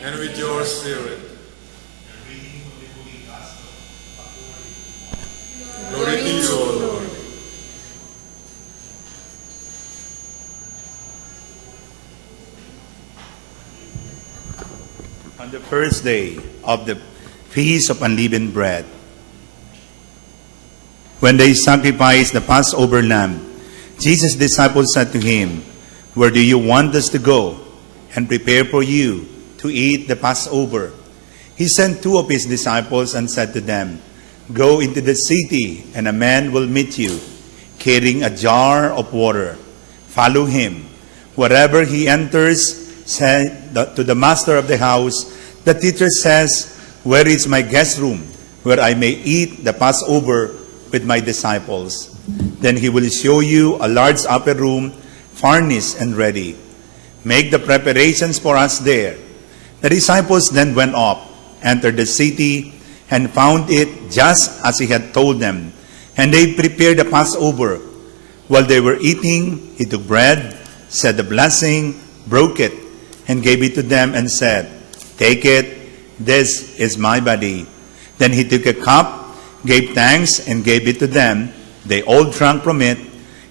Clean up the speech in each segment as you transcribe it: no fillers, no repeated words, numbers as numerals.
and with your spirit. Glory to you, O Lord. On the first day of the Feast of Unleavened Bread, when they sacrificed the Passover lamb, Jesus' disciples said to him, "Where do you want us to go and prepare for you to eat the Passover?" He sent two of his disciples and said to them, "Go into the city, and a man will meet you, carrying a jar of water. Follow him. Wherever he enters, say to the master of the house, 'The teacher says, where is my guest room, where I may eat the Passover with my disciples?' Then he will show you a large upper room, furnished and ready. Make the preparations for us there." The disciples then went up, entered the city, and found it just as he had told them. And they prepared the Passover. While they were eating, he took bread, said the blessing, broke it, and gave it to them and said, "Take it, this is my body." Then he took a cup, gave thanks, and gave it to them. They all drank from it.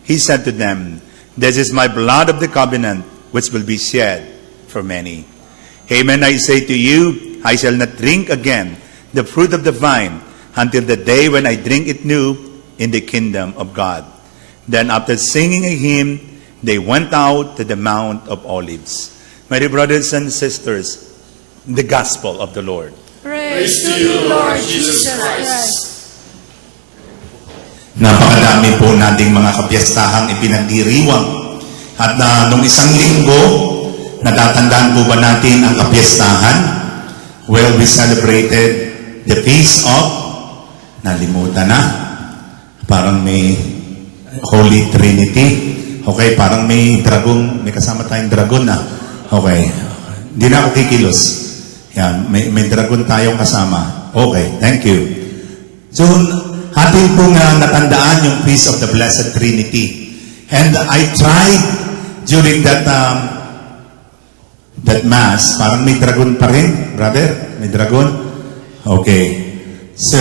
He said to them, "This is my blood of the covenant, which will be shed for many. Amen, I say to you, I shall not drink again the fruit of the vine until the day when I drink it new in the kingdom of God." Then after singing a hymn, they went out to the Mount of Olives. My dear brothers and sisters, the gospel of the Lord. Praise to you, Lord Jesus Christ. Napakadami po nating mga kapiastahang ipinagdiriwang. At nung isang linggo, natatandaan po ba natin ang kapiyastahan? Well, we celebrated the Feast of, nalimutan na, parang may Holy Trinity. Okay, parang may dragon, may kasama tayong dragon na. Okay, hindi na ako kikilos. Yan, may dragon tayong kasama. Okay, thank you. So, atin pong natandaan yung Feast of the Blessed Trinity. And I tried during that Mass, parang may dragon pa rin, brother? May dragon? Okay. So,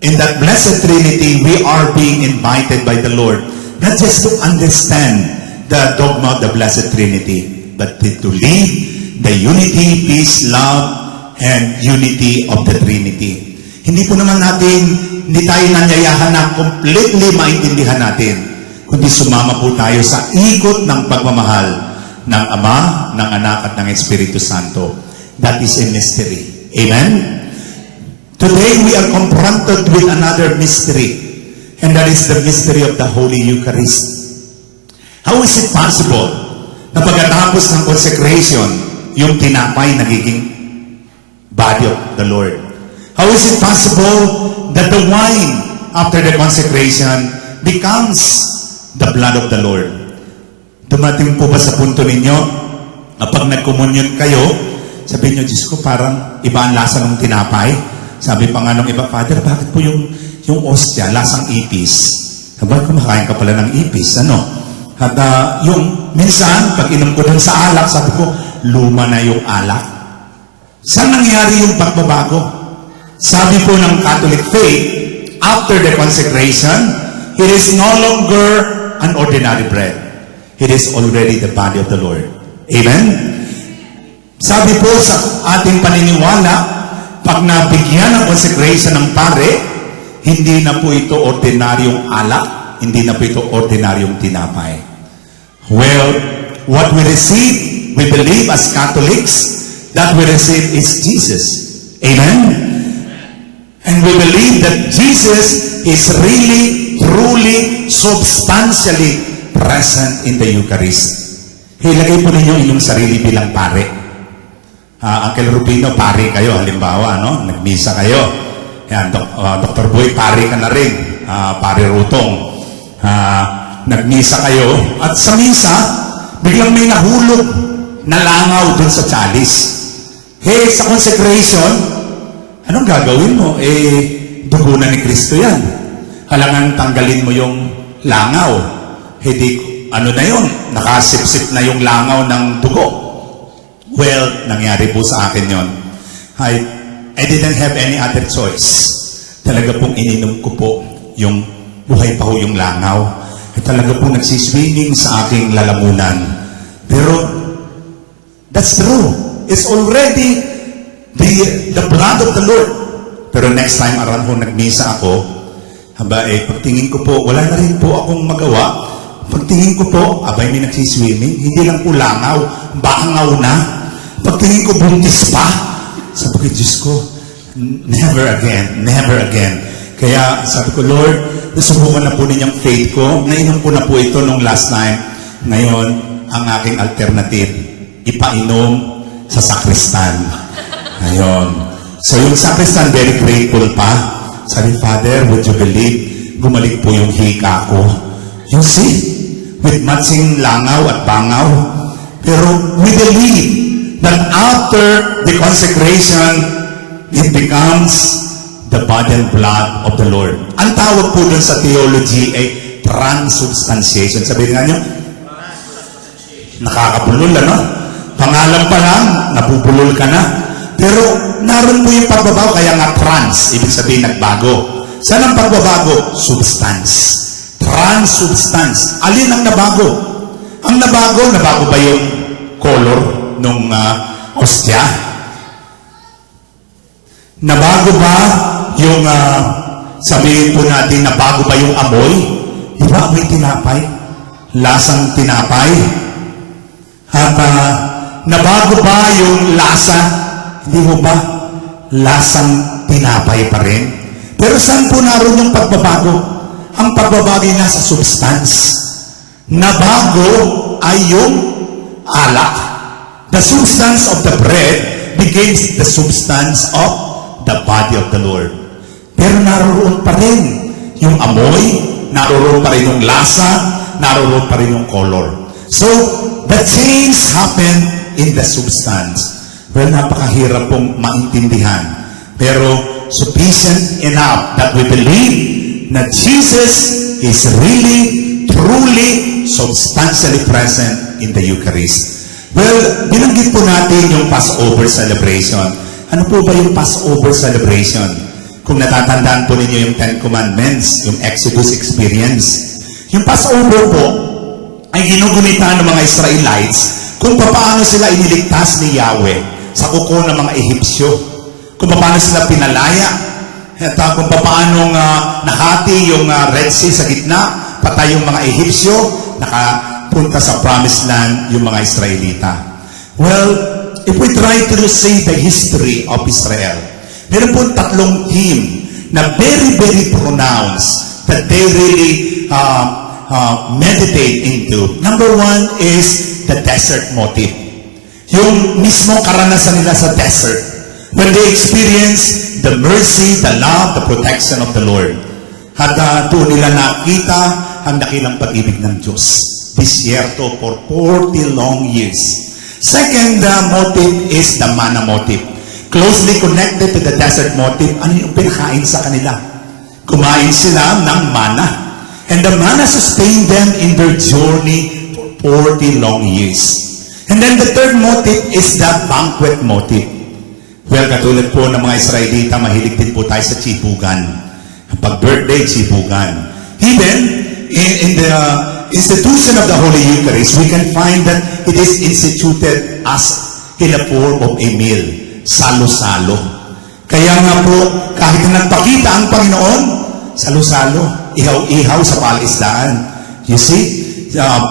in that Blessed Trinity, we are being invited by the Lord, not just to understand the dogma of the Blessed Trinity, but to live the unity, peace, love, and unity of the Trinity. Hindi po naman hindi tayo nanyayahan na completely maintindihan natin, kundi sumama po tayo sa ikot ng pagmamahal ng Ama, ng Anak, at ng Espiritu Santo. That is a mystery. Amen? Today, we are confronted with another mystery, and that is the mystery of the Holy Eucharist. How is it possible na pagkatapos ng consecration, yung tinapay nagiging body of the Lord? How is it possible that the wine after the consecration becomes the blood of the Lord? Dumating po ba sa punto ninyo na pag nag-communion kayo, sabihin nyo, Diyos ko, parang iba ang lasa ng tinapay? Sabi pa nga nung iba, Father, bakit po yung ostya, lasang ipis? Sabay, kumakain ka pala ng ipis, ano? At yung minsan, pag inom ko dun sa alak, sabi ko, luma na yung alak. Saan nangyari yung pagbabago? Sabi po ng Catholic faith, after the consecration, it is no longer an ordinary bread. It is already the body of the Lord. Amen? Sabi po sa ating paniniwala, pag nabigyan ng consecration ng pare, hindi na po ito ordinaryong alak, hindi na po ito ordinaryong tinapay. Well, what we receive, we believe as Catholics, that we receive is Jesus. Amen? And we believe that Jesus is really, truly, substantially present in the Eucharist. Ilagay po ninyo inyong sarili bilang pare. Uncle Rubino, pare kayo, halimbawa, no? Nagmisa kayo. Yan, Dr. Boy, pare ka na rin. Pare Rutong. Nagmisa kayo. At sa misa, biglang may nahulog na langaw dun sa chalice. Hey, sa consecration, anong gagawin mo? Dugo na ni Kristo yan. Halangan tanggalin mo yung langaw. Hindi, ano na yun? Nakasipsip na yung langaw ng dugo. Well, nangyari po sa akin yon. I didn't have any other choice. Talaga pong ininom ko po yung buhay pa ho yung langaw. At talaga pong nagsiswimming sa aking lalamunan. Pero, that's true. It's already the blood of the Lord. Pero next time around ho nagmisa ako, pagtingin ko po, wala na rin po akong magawa. Pagtingin ko po, may nagsiswimming, hindi lang po langaw, bangaw na. Pagtingin ko, buntis pa. Sabi ko, Diyos ko, never again, never again. Kaya sabi ko, Lord, nasubukan na po ninyang faith ko. Nainom ko na po ito nung last time. Ngayon, ang aking alternative, ipainom sa sakristan. Ayun. So yung sakristan, very grateful pa. Sabi, Father, would you believe, gumaling po yung hika ko. You see, with matching langaw at bangaw. Pero we believe that after the consecration, it becomes the body and blood of the Lord. Ang tawag po dun sa theology ay transubstantiation. Sabihin nga nyo, nakakabulol, ano? Pangalan pa lang, nabubulol ka na. Pero naroon po yung pagbabago, kaya nga trans, ibig sabihin nagbago. Saan ang pagbabago? Substance. Transubstance. Alin ang nabago? Ang nabago ba yung color nung ostya? Nabago ba yung, sabihin po natin, nabago ba yung amoy? Di ba amoy tinapay? Lasang tinapay? At nabago ba yung lasa? Hindi mo ba? Lasang tinapay pa rin. Pero saan po naroon yung pagbabago? Ang pagbabago ay nasa substance. Nabago ay yung alak. The substance of the bread becomes the substance of the body of the Lord. Pero naroon pa rin yung amoy, naroon pa rin yung lasa, naroon pa rin yung color. So, the change happened in the substance. Well, napakahirap pong maintindihan. Pero, sufficient enough that we believe that Jesus is really, truly, substantially present in the Eucharist. Well, binanggit po natin yung Passover celebration. Ano po ba yung Passover celebration? Kung natatandaan po ninyo yung Ten Commandments, yung Exodus experience. Yung Passover po ay ginugunita ng mga Israelites kung paano sila iniligtas ni Yahweh sa kuko ng mga Ehipsyo. Kung paano sila pinalaya. At kung paano nahati yung Red Sea sa gitna, patay yung mga Ehipsyo, nakapunta sa Promised Land yung mga Israelita. Well, if we try to see the history of Israel, meron po tatlong theme na very, very pronounced that they really meditate into. Number one is the desert motive. Yung mismo karanasan nila sa desert. When they experience the mercy, the love, the protection of the Lord. At doon nila nakita ang dakilang pag-ibig ng Diyos. Disyerto for 40 long years. Second motive is the manna motive. Closely connected to the desert motive, ano yung pinakain sa kanila? Kumain sila ng manna. And the manna sustained them in their journey for 40 long years. And then the third motive is the banquet motive. Well, katulad po ng mga Israelita, mahilig din po tayo sa chibugan. Pag birthday, chibugan. Even in the institution of the Holy Eucharist, we can find that it is instituted as in a form of a meal. Salo-salo. Kaya nga po, kahit na nagpakita ang Panginoon, salo-salo, ihaw-ihaw sa palaisdaan. You see,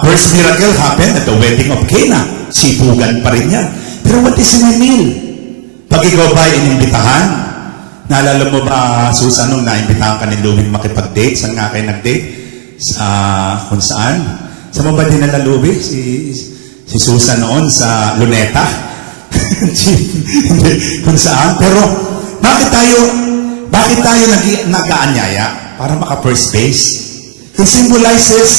first miracle happened at the wedding of Cana. Sipugan pa rin yan. Pero what is in a meal? Pag ikaw ba inimbitahan, naalala mo ba, Susan, nung naimbitahan ka ni Louie makipag-date? Saan nga kayo nag-date? Kung saan? Saan mo ba dinala Louie? Si Susan noon sa Luneta? Kung saan? Pero, bakit tayo nag-aanyaya? Para maka-first base. It symbolizes,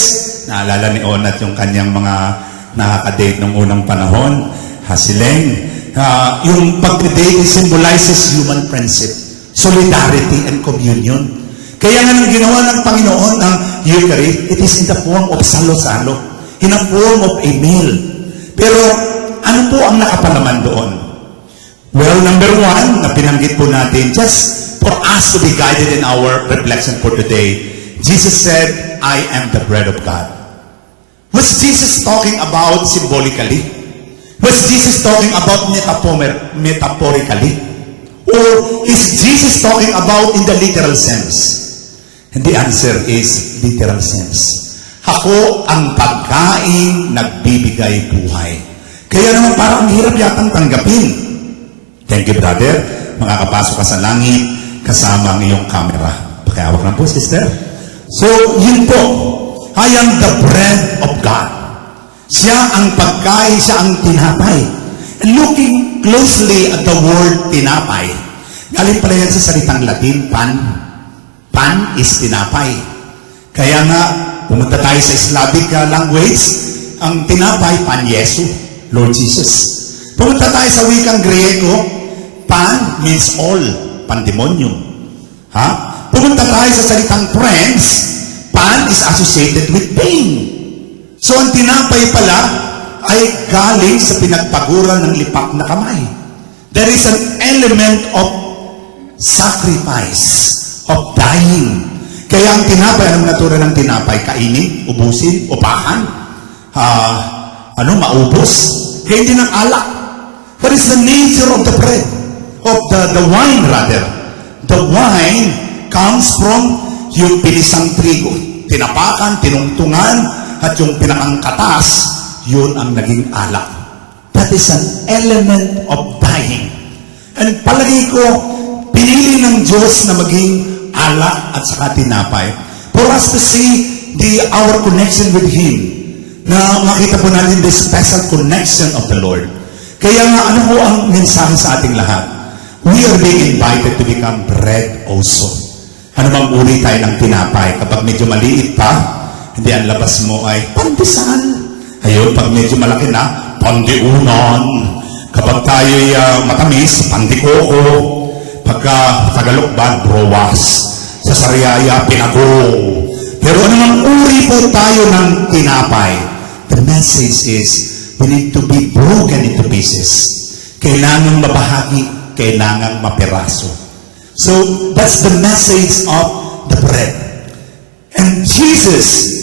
naalala ni Onat yung kanyang mga nakaka-date ng unang panahon, Hasileng. Yung pag-date symbolizes human friendship, solidarity, and communion. Kaya nga nang ginawa ng Panginoon ang Eucharist, it is in the form of salo-salo, in a form of a meal. Pero ano po ang ang nakapalaman doon? Well, number one, na pinanggit po natin, just for us to be guided in our reflection for today, Jesus said, I am the bread of God. Was Jesus talking about symbolically? Was Jesus talking about metaphorically? Or is Jesus talking about in the literal sense? And the answer is literal sense. Ako ang pagkain nagbibigay buhay. Kaya naman parang ang hirap yatang tanggapin. Thank you, brother. Makakapasok ka sa langit kasama ang iyong camera. Pakihawak lang po, sister. So, yun po. I am the bread of God. Siya ang pagkain, siya ang tinapay. And looking closely at the word tinapay, galing pala yan sa salitang Latin, pan. Pan is tinapay. Kaya nga, pumunta tayo sa Slavic language, ang tinapay, pan Yesu, Lord Jesus. Pumunta tayo sa wikang Griego, pan means all, pandemonium. Ha? Pumunta tayo sa salitang friends, pan is associated with pain. So ang tinapay pala ay galing sa pinagpaguran ng lipak na kamay. There is an element of sacrifice, of dying. Kaya ang tinapay, anong natura ng tinapay? Kainin, ubusin, upahan, maubos. Kaya hindi ng alak. What is the nature of the bread? Of the wine rather. The wine comes from yung pinisang trigo. Tinapakan, tinungtungan, at yung pinakang katas, yun ang naging alak. That is an element of dying. And palagi ko, pinili ng Diyos na maging alak at saka tinapay for us to see our connection with Him. Na makita po natin the special connection of the Lord. Kaya nga, ano po ang mensahe sa ating lahat? We are being invited to become bread also. Ano bang uri tayo ng tinapay? Kapag medyo maliit pa, hindi ang labas mo ay pandesal. Ayun, pag medyo malaki na, pandiunan. Kapag tayo'y matamis, pandikoko. Pagka Tagalog ba, browas. Sa Sariaya, pinago. Pero anumang uri po tayo ng tinapay, the message is, we need to be broken into pieces. Kailangan mabahagi, kailangan mapiraso. So, that's the message of the bread. And Jesus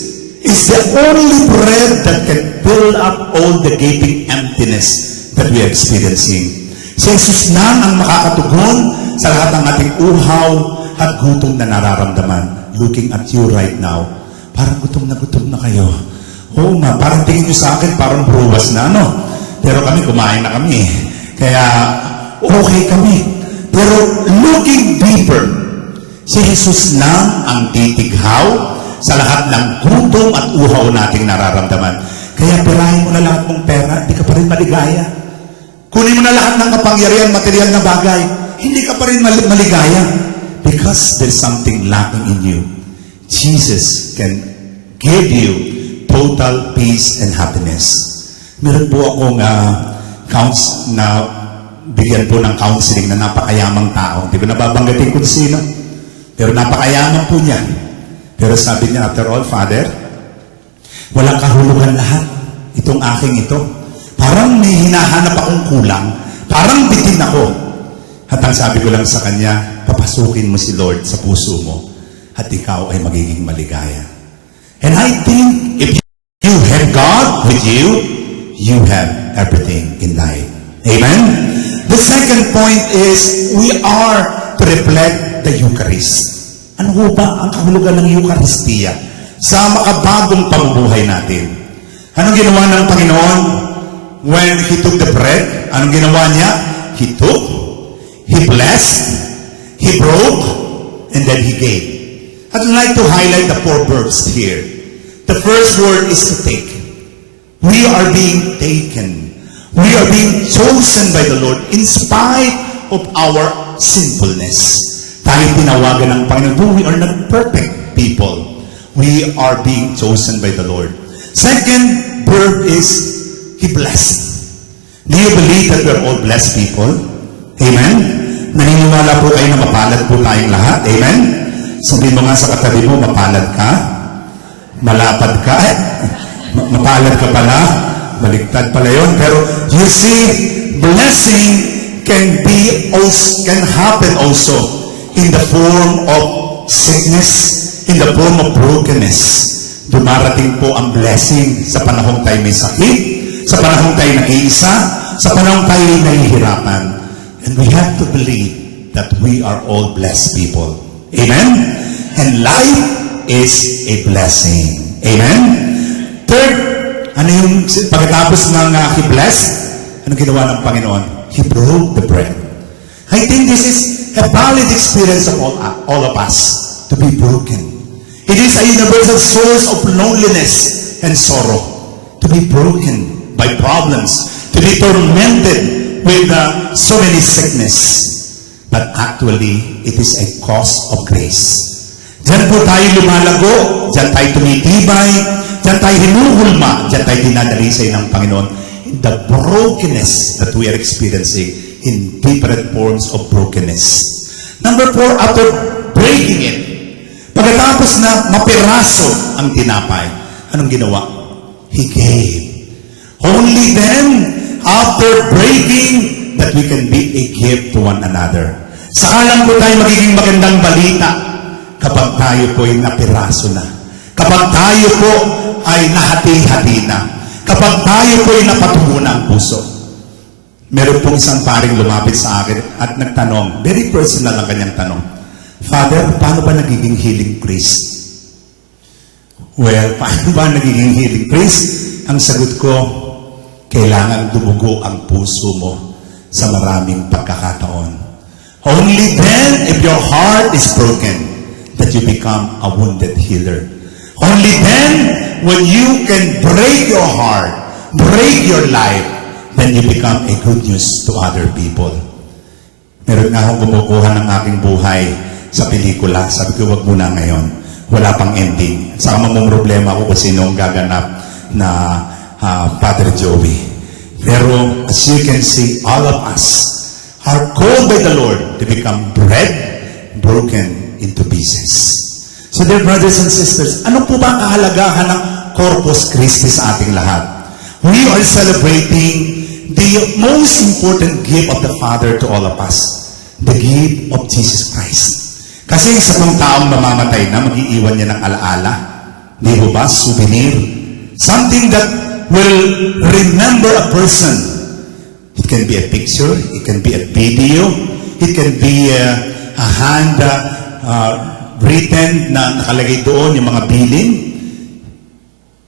is the only bread that can fill up all the gaping emptiness that we are experiencing. Si Jesus lang ang makakatugon sa lahat ng ating uhaw at gutom na nararamdaman. Looking at you right now, parang gutom na kayo. Oo nga, parang tingin nyo sa akin, parang bruwas na Pero kami, kumain na kami. Kaya, okay kami. Pero looking deeper, si Jesus lang ang titighaw sa lahat ng gutom at uhaw nating nararamdaman. Kaya pirahin mo na lahat mong pera, hindi ka pa rin maligaya. Kunin mo na lahat ng kapangyarihan, material na bagay, hindi ka pa rin maligaya. Because there's something lacking in you. Jesus can give you total peace and happiness. Meron po akong bigyan po ng counseling na napakayamang tao. Hindi ko nababanggatin kung sino. Pero napakayamang po niya. Pero sabi niya, after all, Father, walang kahulugan lahat. Itong aking ito. Parang may hinahanap akong kulang. Parang bitin ako. At ang sabi ko lang sa kanya, papasukin mo si Lord sa puso mo at ikaw ay magiging maligaya. And I think if you have God with you, you have everything in life. Amen? The second point is, we are to reflect the Eucharist. Ano ho ba ang kahulugan ng Eucharistia sa makabagong pamumuhay natin? Anong ginawa ng Panginoon when He took the bread? Anong ginawa niya? He took, He blessed, He broke, and then He gave. I'd like to highlight the 4 verbs here. The first word is to take. We are being taken. We are being chosen by the Lord in spite of our sinfulness. Tayo tinawagan ng Panginoon, though we are not perfect people, we are being chosen by the Lord. Second verb is, He blessed. Do you believe that we are all blessed people? Amen? Naniniwala po kayo na mapalad po tayong lahat? Amen? Sabihin mo nga sa katabi mo, mapalad ka? Malapad ka? Mapalad ka pala? baliktad pala yun. Pero you see, blessing can happen also in the form of sickness, in the form of brokenness. Dumarating po ang blessing sa panahong tayo may sakit, sa panahong tayo nag-iisa, sa panahong tayo nahihirapan. And we have to believe that we are all blessed people. Amen? And life is a blessing. Amen? Third, ano yung pagkatapos ng he blessed, ano ginawa ng Panginoon? He broke the bread. I think this is a valid experience of all of us to be broken. It is a universal source of loneliness and sorrow. To be broken by problems, to be tormented with so many sickness. But actually, it is a cause of grace. Diyan po tayo lumalago, diyan tayo tumitibay, diyan tayo hinuhulma, diyan tayo dinadalisay ng Panginoon in the brokenness that we are experiencing in different forms of brokenness. Number 4, after breaking it, pagkatapos na mapiraso ang tinapay, anong ginawa? He gave. Only then, after breaking, that we can be a gift to one another. Saka lang po tayo magiging magandang balita kapag tayo po ay napiraso na. Kapag tayo po ay nahati-hati na. Kapag tayo po ay napatungo na ang puso. Meron pong isang paring lumapit sa akin at nagtanong, very personal ang kanyang tanong, Father, paano ba nagiging healing priest? Well, paano ba nagiging healing priest? Ang sagot ko, kailangan dumugo ang puso mo sa maraming pagkakataon. Only then, if your heart is broken, that you become a wounded healer. Only then, when you can break your heart, break your life, then you become a good news to other people. Meron nga akong kumukuha ng aking buhay sa pelikula. Sabi ko, wag muna ngayon. Wala pang ending. Saka mamumroblema ako kung sino ang gaganap na Father Joey. Pero as you can see, all of us are called by the Lord to become bread broken into pieces. So dear brothers and sisters, ano po ba ang kahalagahan ng Corpus Christi sa ating lahat? We are celebrating the most important gift of the Father to all of us. The gift of Jesus Christ. Kasi sa mga taong mamamatay na, mag-iiwan niya ng alaala. Di ba? Souvenir. Something that will remember a person. It can be a picture. It can be a video. It can be a hand written na nakalagay doon yung mga bilin.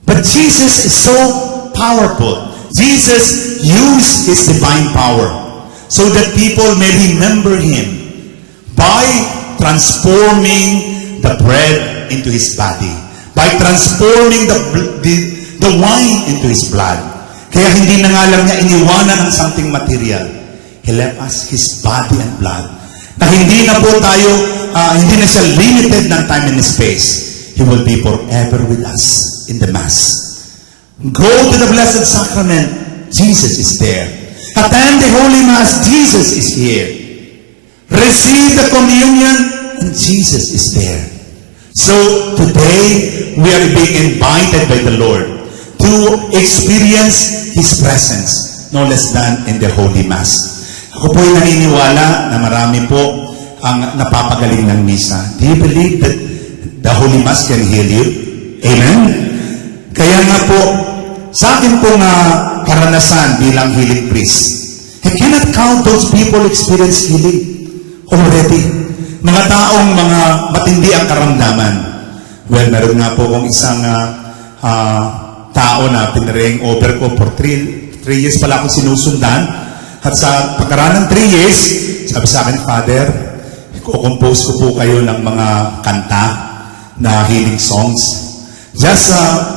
But Jesus is so powerful. Jesus used His divine power so that people may remember Him by transforming the bread into His body, by transforming the wine into His blood. Kaya hindi na nga lang niya iniwanan ng something material. He left us His body and blood. Na hindi na po tayo, hindi na siya limited ng time and space. He will be forever with us in the Mass. Go to the Blessed Sacrament, Jesus is there. Attend the Holy Mass, Jesus is here. Receive the communion, and Jesus is there. So today, we are being invited by the Lord to experience His presence, no less than in the Holy Mass. Ako po'y naniniwala na marami po ang napapagaling ng misa. Do you believe that the Holy Mass can heal you? Amen? Kaya nga po, sa akin pong karanasan bilang healing priest, I cannot count those people experience healing already. Mga taong mga matindi ang karamdaman. Well, meron nga po kong isang tao na pinareng over ko for 3 years pala akong sinusundan. At sa pagkaraan ng 3 years, sabi sa akin, Father, kukompose ko po kayo ng mga kanta na healing songs. Just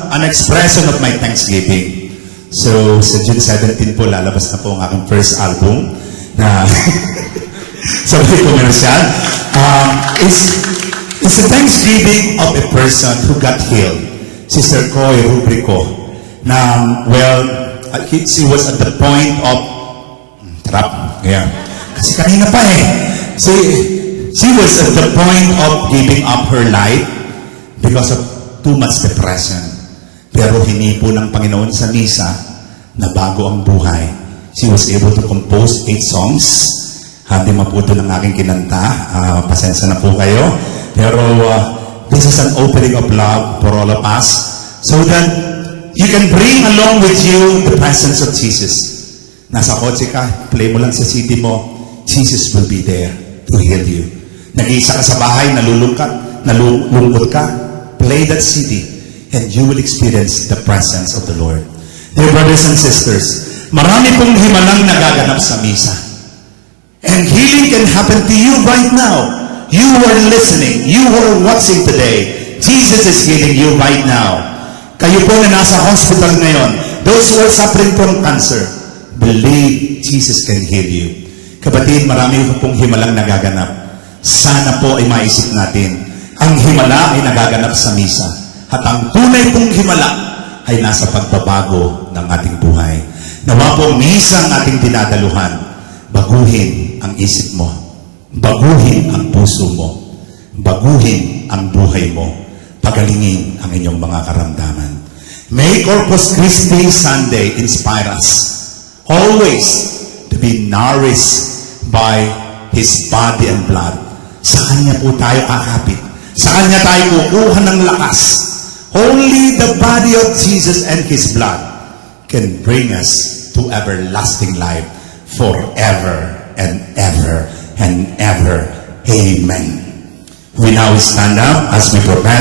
an expression of my thanksgiving. So, sa June 17 po, lalabas na po ang aking first album na sabi commercial. It's a thanksgiving of a person who got healed. Sister Coy Rubrico. Na, well, she was at the point of trap. Yeah. Kasi kanina pa eh. She was at the point of giving up her life because of too much depression. Pero hinipo ng Panginoon sa misa na bago ang buhay. She was able to compose 8 songs. Hindi maputo ng aking kinanta. Pasensya na po kayo. Pero this is an opening of love for all of us so that you can bring along with you the presence of Jesus. Nasa kotse ka, play mo lang sa CD mo, Jesus will be there to heal you. Nag-iisa ka sa bahay, nalulungkot ka, play that CD and you will experience the presence of the Lord. Dear brothers and sisters, marami pong himalang nagaganap sa misa. And healing can happen to you right now. You are listening. You are watching today. Jesus is healing you right now. Kayo po na nasa hospital ngayon, those who are suffering from cancer, believe Jesus can heal you. Kapatid, marami po pong himalang nagaganap. Sana po ay maisip natin, ang himala ay nagaganap sa misa. At ang tunay pong himala ay nasa pagbabago ng ating buhay. Nawa po misa ang ating dinadaluhan. Baguhin ang isip mo. Baguhin ang puso mo. Baguhin ang buhay mo. Pagalingin ang inyong mga karamdaman. May Corpus Christi Sunday inspire us always to be nourished by His body and blood. Sa Kanya po tayo kakapit. Sa Kanya tayo kukuha ng lakas. Only the body of Jesus and His blood can bring us to everlasting life forever and ever and ever. Amen. We now stand up as we prepare